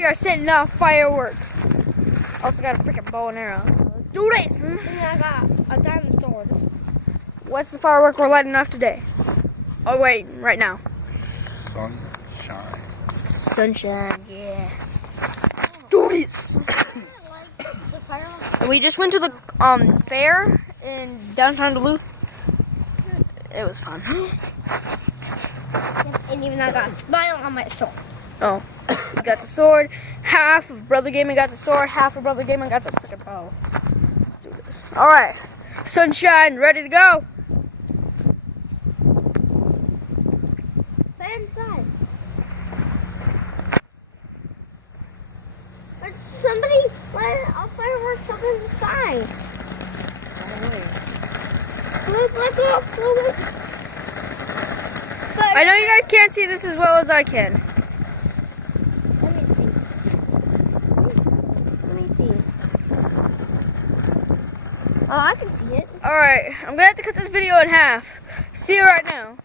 We are setting off fireworks. Also got a freaking bow and arrow. So let's do this. I got a diamond sword. What's the firework we're lighting off today? Oh wait, right now. Sunshine. Sunshine, yeah. Do this. And we just went to the fair in downtown Duluth. It was fun. And even I got a smile on my sword. Oh, we got the sword. Half of Brother Gaming got the sword. Half of Brother Gaming got the freaking bow. Let's do this. All right, Sunshine, ready to go. Play inside. But somebody let a fireworks up in the sky. Let's go. I know you guys can't see this as well as I can. Let me see. Let me see. Oh, I can see it. All right, I'm gonna have to cut this video in half. See you right now.